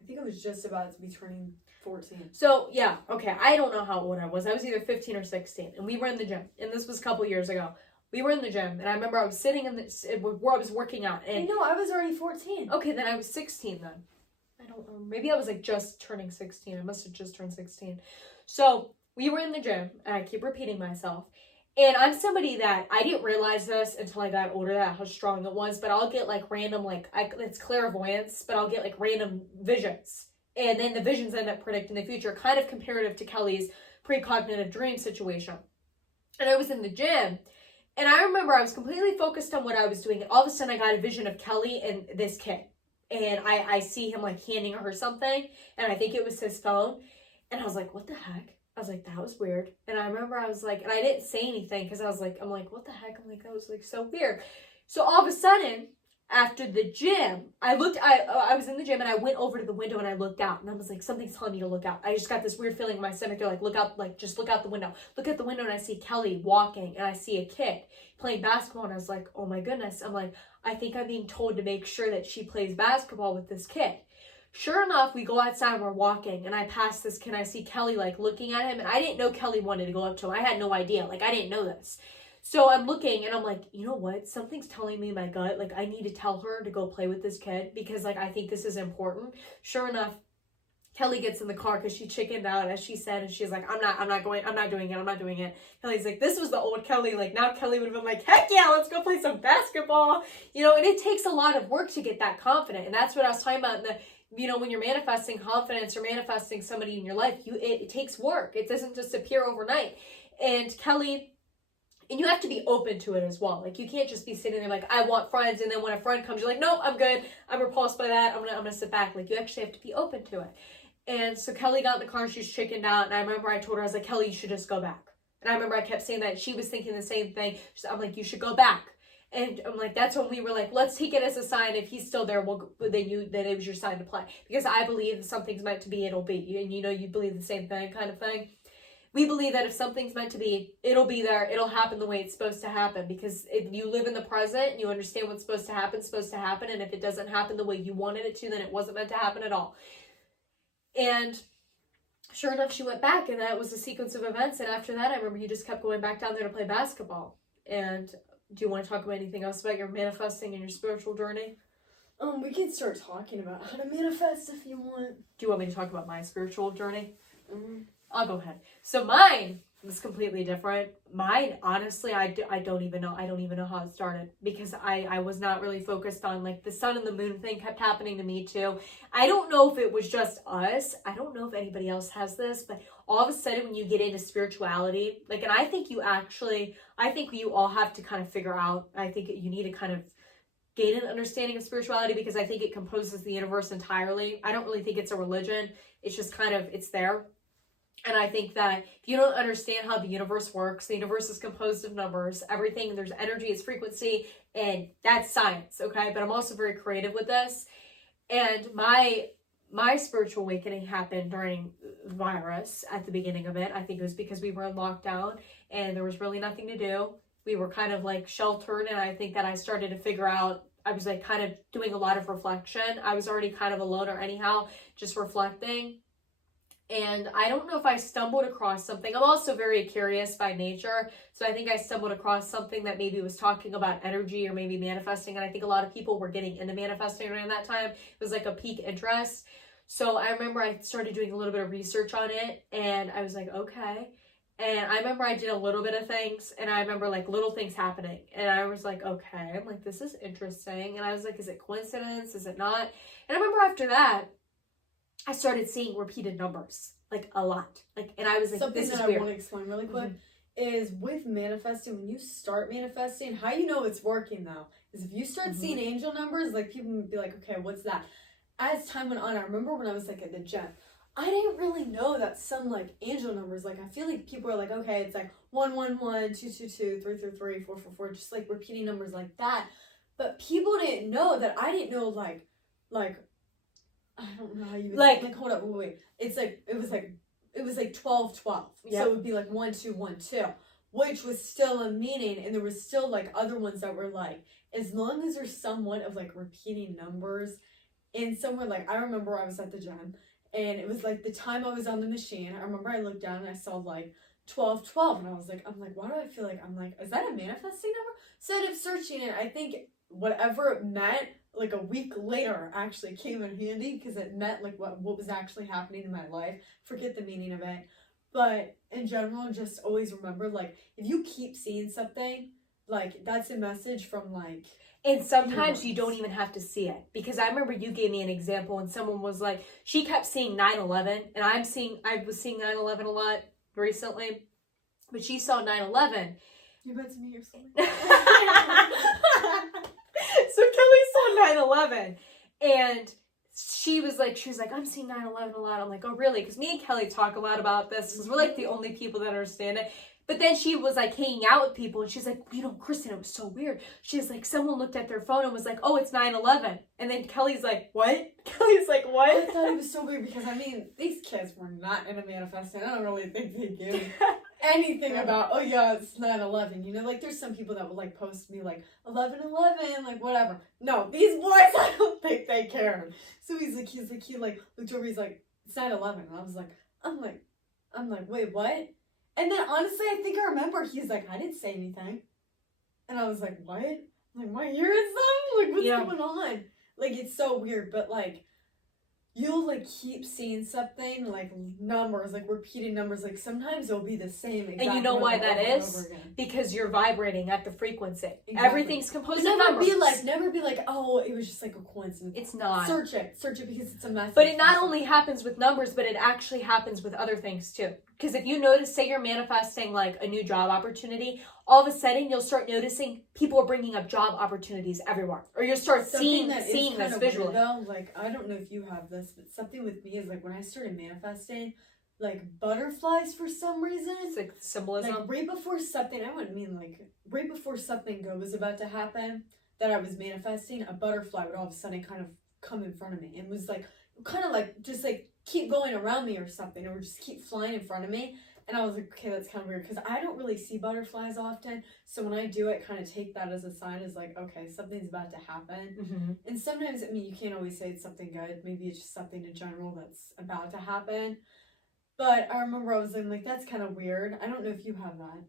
I think I was just about to be turning 14. So, yeah, okay, I don't know how old I was. I was either 15 or 16, and we were in the gym, and this was a couple years ago. We were in the gym, and I remember I was sitting where I was working out. And no, I was already 14. Okay, then I was 16 then. I don't know. Maybe I was like just turning 16. I must have just turned 16. So, we were in the gym, and I keep repeating myself. And I'm somebody that, I didn't realize this until I got older, that how strong it was, but I'll get like random, it's clairvoyance, but I'll get like random visions. And then the visions end up predicting the future, kind of comparative to Kelly's precognitive dream situation. And I was in the gym, and I remember I was completely focused on what I was doing, and all of a sudden I got a vision of Kelly and this kid. And I see him like handing her something, and I think it was his phone. And I was like, what the heck? I was like, that was weird. And I remember I was like, and I didn't say anything because I'm like, what the heck? I'm like, that was like so weird. So all of a sudden, after the gym, I was in the gym, and I went over to the window and I looked out, and I was like, something's telling me to look out. I just got this weird feeling in my stomach. They're like, look out, like just look out the window. Look at the window, and I see Kelly walking, and I see a kid playing basketball, and I was like, oh my goodness. I'm like, I think I'm being told to make sure that she plays basketball with this kid. Sure enough, we go outside and we're walking, and I pass this kid, and I see Kelly like looking at him, and I didn't know Kelly wanted to go up to him. I had no idea. Like, I didn't know this. So I'm looking, and I'm like, you know what? Something's telling me in my gut, like, I need to tell her to go play with this kid because, like, I think this is important. Sure enough, Kelly gets in the car because she chickened out, as she said, and she's like, I'm not doing it. Kelly's like, this was the old Kelly. Like, now Kelly would have been like, heck yeah, let's go play some basketball. You know, and it takes a lot of work to get that confident. And that's what I was talking about in the, you know, when you're manifesting confidence or manifesting somebody in your life, it takes work. It doesn't just appear overnight. And Kelly, and you have to be open to it as well. Like, you can't just be sitting there like, I want friends, and then when a friend comes, you're like, nope, I'm good. I'm repulsed by that. I'm gonna sit back. Like, you actually have to be open to it. And so Kelly got in the car, and she's chickened out, and I remember I told her, I was like, Kelly, you should just go back. And I remember I kept saying that. She was thinking the same thing. I'm like, you should go back. And I'm like, that's when we were like, let's take it as a sign. If he's still there, then it was your sign to play. Because I believe if something's meant to be, it'll be. And you know, you believe the same thing kind of thing. We believe that if something's meant to be, it'll be there. It'll happen the way it's supposed to happen. Because if you live in the present and you understand what's supposed to happen, it's supposed to happen. And if it doesn't happen the way you wanted it to, then it wasn't meant to happen at all. And sure enough, she went back, and that was a sequence of events. And after that, I remember you just kept going back down there to play basketball. And do you want to talk about anything else about your manifesting and your spiritual journey? We can start talking about how to manifest if you want. Do you want me to talk about my spiritual journey? I'll go ahead. So mine was completely different. Mine, honestly, I don't even know. I don't even know how it started because I was not really focused on, like, the sun and the moon thing kept happening to me too. I don't know if it was just us. I don't know if anybody else has this, but all of a sudden when you get into spirituality, like, and I think you all have to kind of figure out, I think you need to kind of gain an understanding of spirituality because I think it composes the universe entirely. I don't really think it's a religion. It's just kind of, it's there. And I think that if you don't understand how the universe works, the universe is composed of numbers, everything, there's energy, it's frequency, and that's science, okay? But I'm also very creative with this. And my spiritual awakening happened during the virus at the beginning of it. I think it was because we were in lockdown and there was really nothing to do. We were kind of like sheltered, and I think that I started to figure out, I was like kind of doing a lot of reflection. I was already kind of a loner anyhow, just reflecting. And I don't know if I stumbled across something. I'm also very curious by nature. So I think I stumbled across something that maybe was talking about energy or maybe manifesting. And I think a lot of people were getting into manifesting around that time. It was like a peak interest. So I remember I started doing a little bit of research on it. And I was like, okay. And I remember I did a little bit of things. And I remember like little things happening. And I was like, okay. I'm like, this is interesting. And I was like, is it coincidence? Is it not? And I remember after that, I started seeing repeated numbers, like a lot. Like, and I was like, something this is that weird. I want to explain really quick is with manifesting, when you start manifesting, how you know it's working though, is if you start seeing angel numbers, like people would be like, okay, what's that? As time went on, I remember when I was like at the gym, I didn't really know that some like angel numbers, like I feel like people are like, okay, it's like 111, 222, 333, 444, just like repeating numbers like that. But people didn't know that I didn't know like I don't know how you would like hold up, wait. It's like it was like 12-12. Yep. So it would be like 1-2-1-2, which was still a meaning, and there was still like other ones that were like, as long as there's somewhat of like repeating numbers and somewhere, like I remember I was at the gym and it was like the time I was on the machine, I remember I looked down and I saw like 12-12, and I was like, I'm like, why do I feel like, I'm like, is that a manifesting number? So I ended up searching it. I think whatever it meant, like a week later actually came in handy because it meant like what was actually happening in my life. Forget the meaning of it, but in general, just always remember, like if you keep seeing something, like that's a message from like. And sometimes you don't even have to see it, because I remember you gave me an example and someone was like, she kept seeing 9/11, and I was seeing 9/11 a lot recently, but she saw 9/11. You bet to me or something. So Kelly saw 9/11, and she was like, I'm seeing 9/11 a lot. I'm like, oh really? Because me and Kelly talk a lot about this, because we're like the only people that understand it. But then she was like hanging out with people, and she's like, Kristen, it was so weird. She's like, someone looked at their phone and was like, oh, it's 9/11. And then Kelly's like, what? Kelly's like, what? I thought it was so weird because, I mean, these kids were not into manifesting. I don't really think they do anything about, oh yeah, it's 9/11. You know, like there's some people that would like post me like 11/11, like whatever. No, these boys, I don't think they care. So he looked over, he's like, it's 9/11. And I was like, I'm like, wait, what? And then honestly, I think I remember he's like, I didn't say anything. And I was like, what? I'm like, my ear is on? Like, what's going on? Like, it's so weird, but like, you'll like keep seeing something, like numbers, like repeating numbers, like sometimes it'll be the same exact. And you know why that is? Because you're vibrating at the frequency. Exactly. Everything's composed of numbers. Never be like, oh, it was just like a coincidence. It's not. Search it because it's a message. But it not only happens with numbers, but it actually happens with other things too. Because if you notice, say you're manifesting like a new job opportunity, all of a sudden you'll start noticing people are bringing up job opportunities everywhere, or you'll start seeing this visually. Though, like I don't know if you have this, but something with me is like when I started manifesting, like butterflies for some reason. It's like symbolism. Like right before something good was about to happen, that I was manifesting, a butterfly would all of a sudden kind of come in front of me and was like kind of like just like keep going around me or something, or just keep flying in front of me. And I was like, okay, that's kind of weird, because I don't really see butterflies often. So when I do it, kind of take that as a sign, as like, okay, something's about to happen. Mm-hmm. And sometimes, I mean, you can't always say it's something good. Maybe it's just something in general that's about to happen. But I remember I was like, that's kind of weird. I don't know if you have that.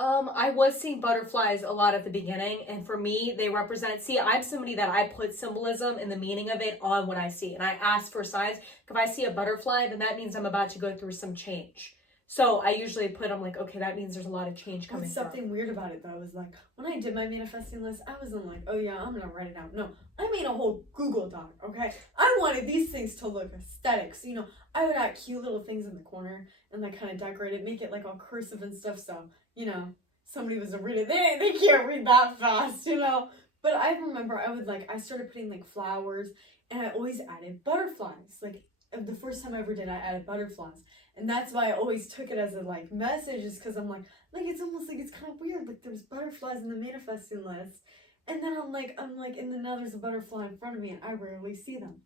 I was seeing butterflies a lot at the beginning, and for me, they represent, I'm somebody that I put symbolism and the meaning of it on what I see, and I ask for signs. If I see a butterfly, then that means I'm about to go through some change. So I usually I'm like, okay, that means there's a lot of change coming. What's something weird about it though is like, when I did my manifesting list, I wasn't like, oh yeah, I'm gonna write it out. No, I made a whole Google Doc, okay? I wanted these things to look aesthetic. So, you know, I would add cute little things in the corner and like kind of decorate it, make it like all cursive and stuff. So, you know, somebody was a reader. They can't read that fast, you know? But I remember I started putting like flowers, and I always added butterflies. Like the first time I ever did, I added butterflies. And that's why I always took it as a like message, is because I'm like it's almost like it's kind of weird. Like there's butterflies in the manifesting list. And then I'm like, and then now there's a butterfly in front of me and I rarely see them.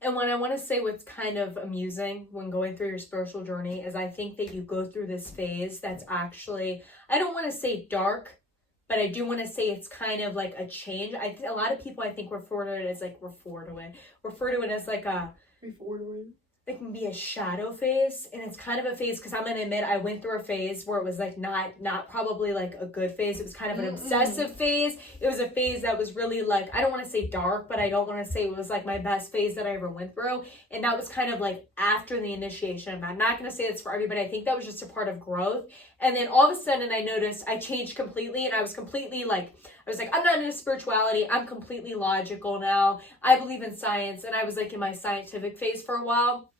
And when I want to say what's kind of amusing when going through your spiritual journey is I think that you go through this phase that's actually, I don't want to say dark, but I do want to say it's kind of like a change. A lot of people I think refer to it as like it can be a shadow phase, and it's kind of a phase because I'm gonna admit I went through a phase where it was like not probably like a good phase. It was kind of an obsessive phase. It was a phase that was really like, I don't want to say dark, but I don't want to say it was like my best phase that I ever went through. And that was kind of like after the initiation. I'm not gonna say it's for everybody. I think that was just a part of growth. And then all of a sudden I noticed I changed completely, and I was completely like, I'm not into spirituality. I'm completely logical now. I believe in science, and I was like in my scientific phase for a while.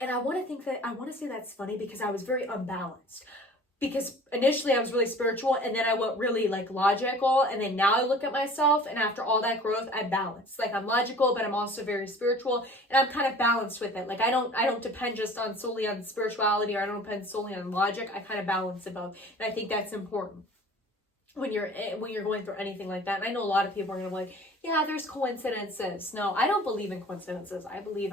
And I want to say that's funny because I was very unbalanced. Because initially I was really spiritual, and then I went really like logical, and then now I look at myself, and after all that growth, I balance. Like, I'm logical, but I'm also very spiritual, and I'm kind of balanced with it. Like, I don't depend just solely on spirituality, or I don't depend solely on logic. I kind of balance it both, and I think that's important when you're going through anything like that. And I know a lot of people are gonna be like, yeah, there's coincidences. No, I don't believe in coincidences. I believe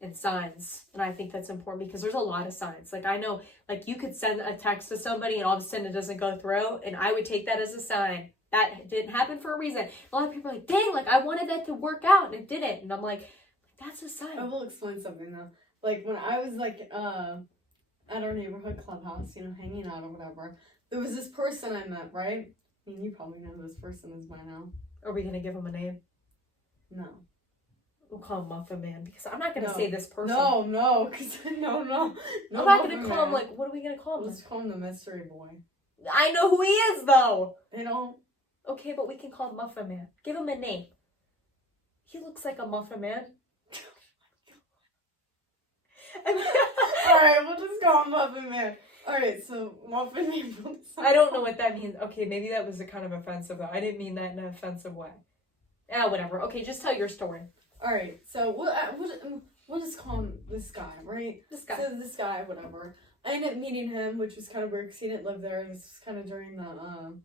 in signs, and I think that's important because there's a lot of signs. Like, I know, like, you could send a text to somebody and all of a sudden it doesn't go through, and I would take that as a sign. That didn't happen for a reason. A lot of people are like, dang, like, I wanted that to work out and it didn't. And I'm like, that's a sign. I will explain something though. Like, when I was like at our neighborhood clubhouse, hanging out or whatever, there was this person I met, right? I mean, you probably know who this person is by now. Are we gonna give him a name? No. We'll call him Muffin Man, because I'm not gonna say this person. No, because no. I'm not gonna call him, like, what are we gonna call him? Let's call him the mystery boy. I know who he is, though. They don't. Okay, but we can call him Muffin Man. Give him a name. He looks like a Muffin Man. Alright, we'll just call him Muffin Man. Alright, so Muffin Man. I don't know what that means. Okay, maybe that was a kind of offensive, though. I didn't mean that in an offensive way. Whatever. Okay, just tell your story. Alright, so we'll just call him this guy, right? This guy. So this guy, whatever. I ended up meeting him, which was kind of weird because he didn't live there. This was kind of during the,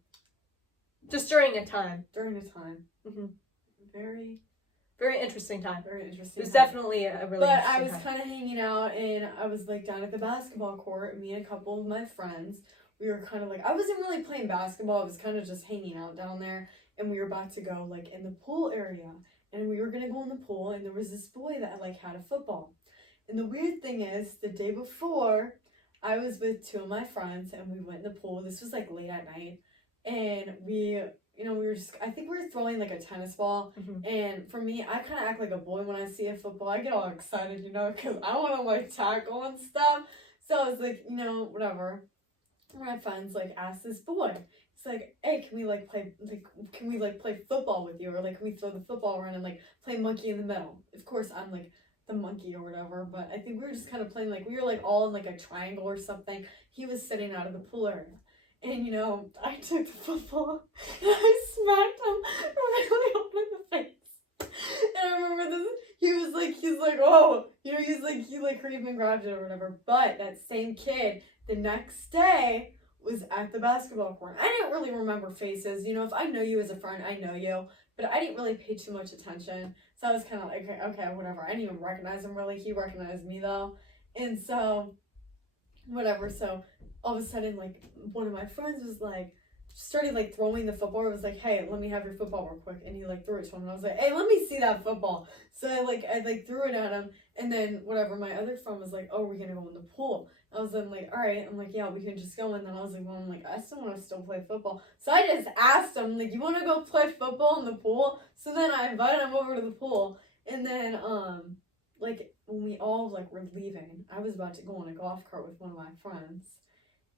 just during a time. During the time. Mm-hmm. Very interesting time. Very interesting. It was definitely a really But interesting I was time. kind of hanging out, and I was like down at the basketball court, and me and a couple of my friends, we were kind of like, I wasn't really playing basketball, I was kind of just hanging out down there, and we were about to go like in the pool area, and we were gonna go in the pool, and there was this boy that like had a football. And the weird thing is, the day before, I was with two of my friends, and we went in the pool. This was like late at night, and we were just, I think we were throwing like a tennis ball. Mm-hmm. And for me, I kind of act like a boy when I see a football. I get all excited, because I want to like tackle and stuff. So I was like, whatever. My friends like asked this boy. It's like, hey, can we play football with you? Or like, can we throw the football around and like play monkey in the middle? Of course, I'm like the monkey or whatever. But I think we were just kind of playing, like, we were like all in like a triangle or something. He was sitting out of the pool area. And, I took the football and I smacked him really hard in the face. And I remember this, he's like, oh, he hurried up and grabbed it or whatever. But that same kid, the next day, was at the basketball court. I didn't really remember faces. If I know you as a friend, I know you. But I didn't really pay too much attention. So I was kind of like, okay, whatever. I didn't even recognize him really. He recognized me though. And so, whatever. So, all of a sudden, like, one of my friends was like, started like throwing the football. I was like, hey, let me have your football real quick. And he like threw it to him. And I was like, hey, let me see that football. So I threw it at him. And then whatever, my other friend was like, oh, we're going to go in the pool. I was then like, all right. I'm like, yeah, we can just go. And then I was like, well, I still want to play football. So I just asked him, like, you want to go play football in the pool? So then I invited him over to the pool. And then, like, when we all like were leaving, I was about to go on a golf cart with one of my friends.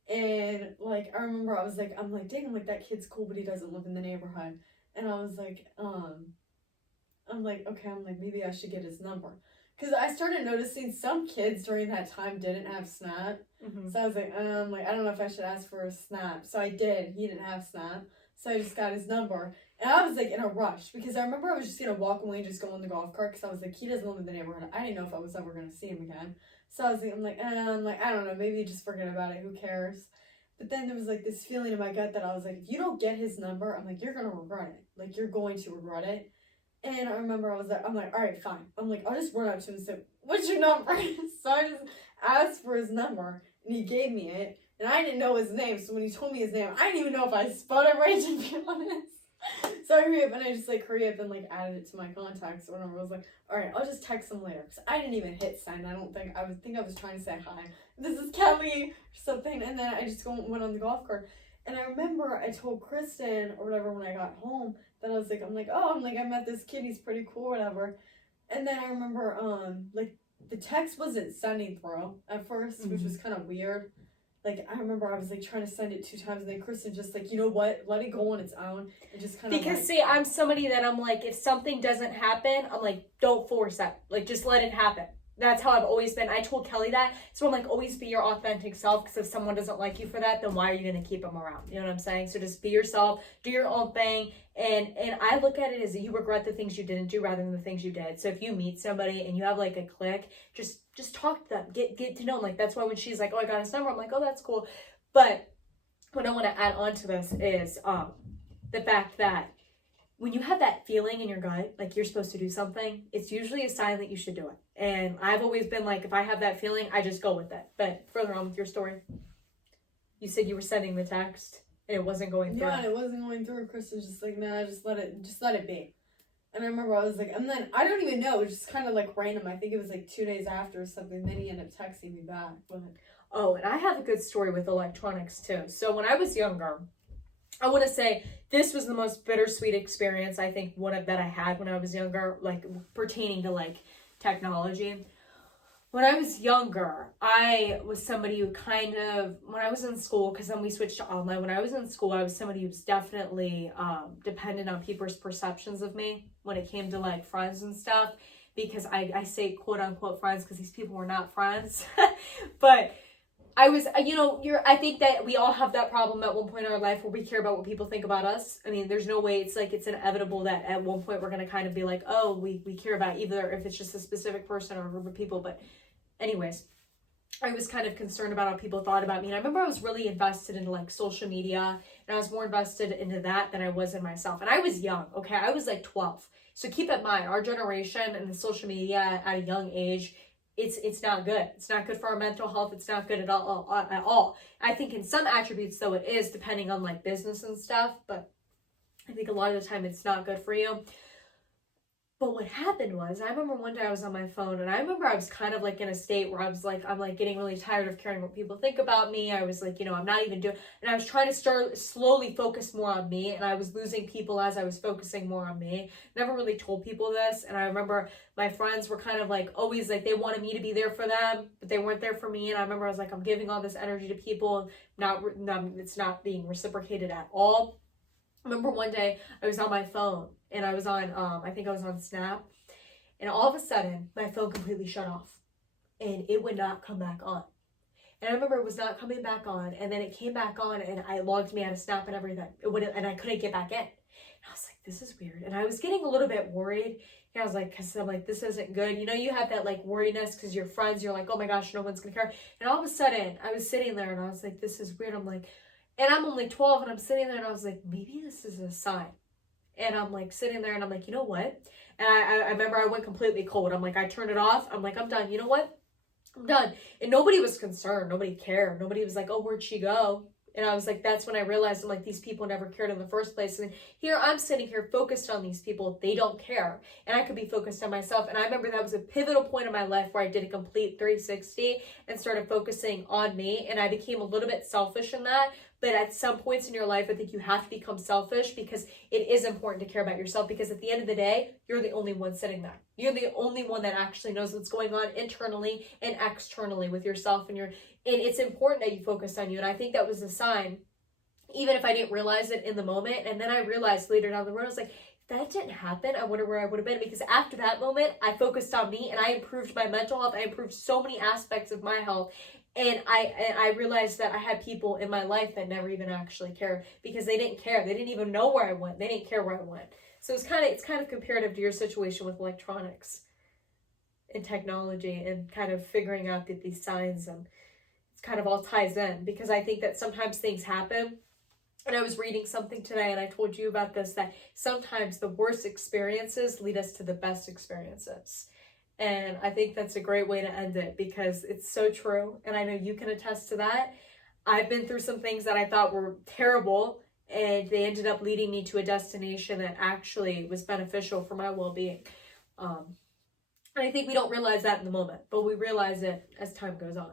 And like, I remember I'm like, dang, that kid's cool, but he doesn't live in the neighborhood. And I was like, okay, maybe I should get his number. Because I started noticing some kids during that time didn't have Snap. Mm-hmm. So I was like, I don't know if I should ask for a Snap. So I did. He didn't have Snap. So I just got his number. And I was like in a rush because I remember I was just going to walk away and just go on the golf cart because I was like, he doesn't live in the neighborhood. I didn't know if I was ever going to see him again. So I was like, I don't know, maybe just forget about it. Who cares? But then there was like this feeling in my gut that I was like, if you don't get his number, I'm like, you're going to regret it. Like, you're going to regret it. And I remember I'm like, all right, fine. I'm like, I'll just run up to him and say, what's your number? So I just asked for his number and he gave me it. And I didn't know his name. So when he told me his name, I didn't even know if I spelled it right, to be honest. So I hurry up and I just like hurry up and like added it to my contacts or whatever. I was like, all right, I'll just text them later because I didn't even hit send. I don't think I was trying to say hi. This is Kelly or something, and then I just went on the golf cart. And I remember I told Kristen or whatever when I got home that I was like, I met this kid. He's pretty cool, whatever. And then I remember like the text wasn't sending through at first, which was kind of weird. Like, I remember I was, like, trying to send it 2 times, and then Kristen just, like, you know what? Let it go on its own. And just kind of, because, see, I'm somebody that I'm, like, if something doesn't happen, I'm, like, don't force that. Like, just let it happen. That's how I've always been. I told Kelly that. So I'm, like, always be your authentic self, because if someone doesn't like you for that, then why are you going to keep them around? You know what I'm saying? So just be yourself. Do your own thing. And I look at it as you regret the things you didn't do rather than the things you did. So if you meet somebody and you have, like, a click, just talk to them. Get to know them. Like, that's why when she's like, oh, I got his number, I'm like, oh, that's cool. But what I want to add on to this is the fact that when you have that feeling in your gut, like you're supposed to do something, it's usually a sign that you should do it. And I've always been like, if I have that feeling, I just go with it. But further on with your story, you said you were sending the text and it wasn't going through. Yeah, and it wasn't going through. Kristen's just like, nah, just let it be. And I remember I was like, and then I don't even know, it was just kind of like random. I think it was like 2 days after or something. Then he ended up texting me back. But oh, and I have a good story with electronics too. So when I was younger, I want to say this was the most bittersweet experience I think that I had when I was younger, like pertaining to like technology. When I was younger, I was somebody who when I was in school, because then we switched to online. When I was in school, I was somebody who was definitely dependent on people's perceptions of me when it came to like friends and stuff, because I say quote unquote friends because these people were not friends. But I was, I think that we all have that problem at one point in our life where we care about what people think about us. I mean, there's no way it's inevitable that at one point we're going to kind of be like, oh, we care about either if it's just a specific person or a group of people. But anyways, I was kind of concerned about how people thought about me. And I remember I was really invested into like social media, and I was more invested into that than I was in myself. And I was young, okay? I was like 12. So keep in mind, our generation and the social media at a young age, it's not good. It's not good for our mental health. It's not good at all. I think in some attributes, though, it is, depending on like business and stuff. But I think a lot of the time it's not good for you. But what happened was, I remember one day I was on my phone, and I remember I was kind of like in a state where I was like, I'm like getting really tired of caring what people think about me. I was like, I'm not even doing, and I was trying to slowly focus more on me, and I was losing people as I was focusing more on me. Never really told people this, and I remember my friends were kind of like always like they wanted me to be there for them, but they weren't there for me. And I remember I was like, I'm giving all this energy to people, it's not being reciprocated at all. I remember one day I was on my phone, and I was on, I think I was on Snap, and all of a sudden my phone completely shut off, and it would not come back on. And I remember it was not coming back on, and then it came back on, and I logged me out of Snap and everything. And I couldn't get back in. And I was like, this is weird. And I was getting a little bit worried. And I was like, because I'm like, this isn't good. You have that like worriness because your friends, you're like, oh my gosh, no one's gonna care. And all of a sudden I was sitting there, and I was like, this is weird. I'm like, and I'm only 12, and I'm sitting there, and I was like, maybe this is a sign. And I'm like sitting there, and I'm like, you know what? And I remember I went completely cold. I'm like, I turned it off. I'm like, I'm done. You know what? I'm done. And nobody was concerned. Nobody cared. Nobody was like, oh, where'd she go? And I was like, that's when I realized, I'm like, these people never cared in the first place. And here I'm sitting here focused on these people. They don't care. And I could be focused on myself. And I remember that was a pivotal point in my life where I did a complete 360 and started focusing on me. And I became a little bit selfish in that. But at some points in your life, I think you have to become selfish, because it is important to care about yourself, because at the end of the day, you're the only one sitting there. You're the only one that actually knows what's going on internally and externally with yourself. And it's important that you focus on you. And I think that was a sign, even if I didn't realize it in the moment. And then I realized later down the road, I was like, if that didn't happen, I wonder where I would have been. Because after that moment, I focused on me, and I improved my mental health. I improved so many aspects of my health. And I realized that I had people in my life that never even actually cared, because they didn't care. They didn't even know where I went. They didn't care where I went. So it's kind of comparative to your situation with electronics and technology, and kind of figuring out these signs, and it's kind of all ties in, because I think that sometimes things happen. And I was reading something today, and I told you about this, that sometimes the worst experiences lead us to the best experiences. And I think that's a great way to end it, because it's so true. And I know you can attest to that. I've been through some things that I thought were terrible, and they ended up leading me to a destination that actually was beneficial for my well-being. And I think we don't realize that in the moment, but we realize it as time goes on.